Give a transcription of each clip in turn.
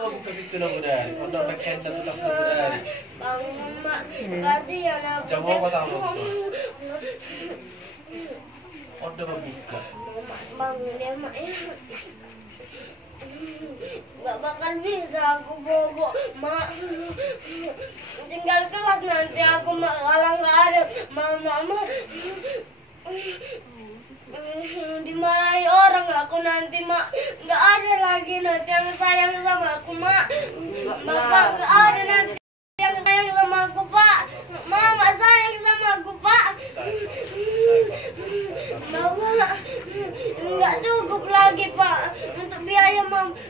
Oh, buka pintu na muna. Untuk backend na tutas na muna. Bangun mak, kasihan aku. Jangan apa tahu. Order membuka. Bangun ya mak ya. Gak bakal bisa aku bobo mak. Tinggal kelas nanti aku mak kalau nggak ada mama. Dimarahi orang aku nanti mak, nggak ada lagi nanti yang sayang sama aku mak. Bapak nggak ada nanti yang sayang sama aku pak. Mama sayang sama aku pak. Bapak nggak cukup lagi pak untuk biaya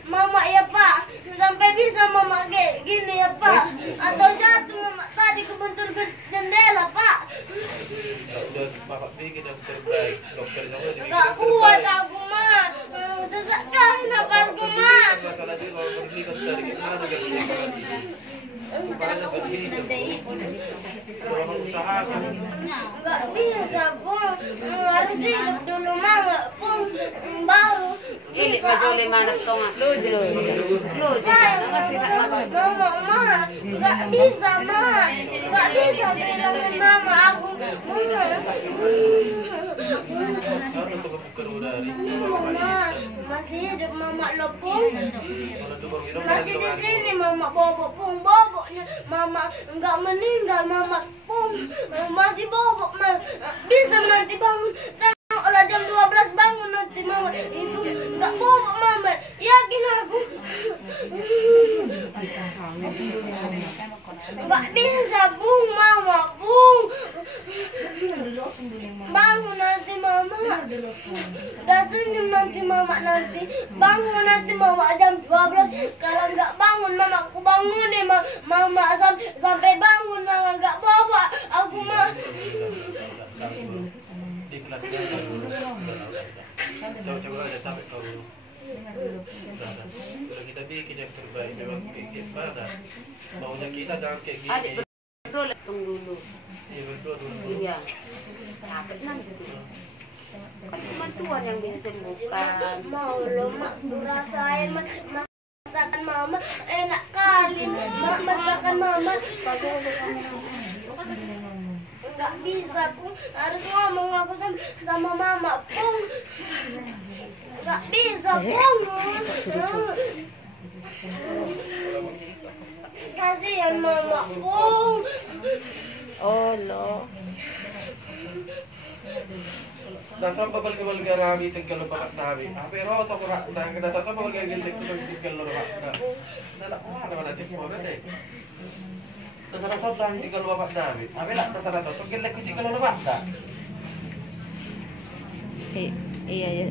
mama ya pak. Sampai bisa mama kayak gini ya pak. Atau jatuh mama tadi kebentur ke jendela pak. Udah bapak bikin yang terbaik. Dokternya udah dibikin Nggak yang kuat terbaik. aku mak. Sesak kali napasku mak. Masalah dia kalau pergi kan dari gimana gak bisa lagi. Supaya gak bisa. Kalau usahakan. Nggak bisa pun. Harus hidup dulu mama pun baru bisa aku. Sayang mama nggak bisa mak. Nggak bisa bilangin mama aku. Harus untuk bukan udari. Mama masih hidup mama lopung. Masih di sini mama bobok pun boboknya mama nggak meninggal mama pun masih bobok mah bisa nanti bangun. Kalau jam 12 bangun nanti mama itu nggak bobok mama yakin aku. Nggak bisa pung mama pung bangun nanti mama. Udah senyum nanti mama nanti bangun nanti mama jam 12. Kalau nggak bangun mama aku bangunin mama sampai bangun mama nggak bawa aku mah. Di kelas coba aja sampai kau udah kita bikin yang terbaik. Memang kayak gimana maunya kita jangan kayak gini. Dulu. Iya berdua dulu. Iya. Capek nanti. Kan cuma Tuhan yang bisa sembuhkan. Mau lo mak rasain masakan mama enak kali mak masakan mama. Nggak bisa pun harus ngomong aku sama mama pun nggak bisa pun. Kasihan mama pun. Oh no. Nasa babal-babal garami tinggal bakat namin. Pero ito ko na nasa babal garami tinggal bakat na. Nalakuha naman natin po rin eh. Nasa sobrang tinggal bakat namin. Lah nasa tinggal lagi tinggal bakat na. Iya ya.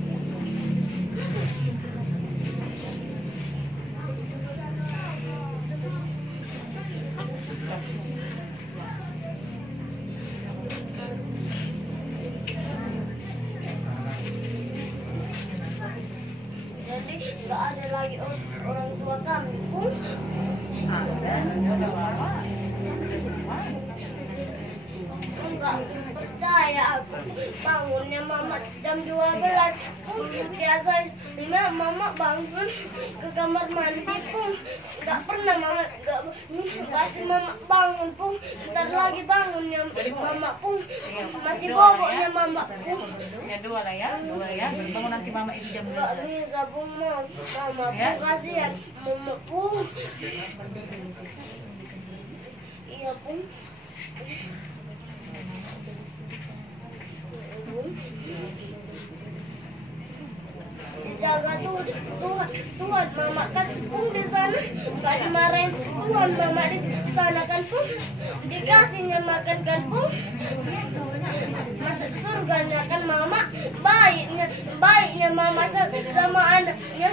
Jadi nggak ada lagi orang tua kami pun. Nggak percaya aku bangunnya mama jam 12 pun biasa mama bangun ke kamar mandi pun nggak pernah mama pasti mama bangun pun ntar lagi bangunnya mama pun masih boboknya mama pun. Ya dua lah ya. Bangun nanti mama itu jam Nggak 12. bisa pun mama pun kasihan mama pun. Iya pun. Dijaga Tuhan mama kan pun di sana nggak dimarahin Tuhan mama di sana kan pun dikasihnya makan kan pun masuk surganya kan mama baiknya mama sama anaknya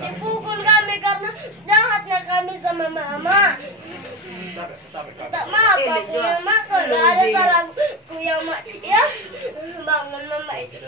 dipukul kami karena jahatnya kami sama mama. Tak maaf aku yang mak kalau ada salahku yang mak ya bangun mama itu.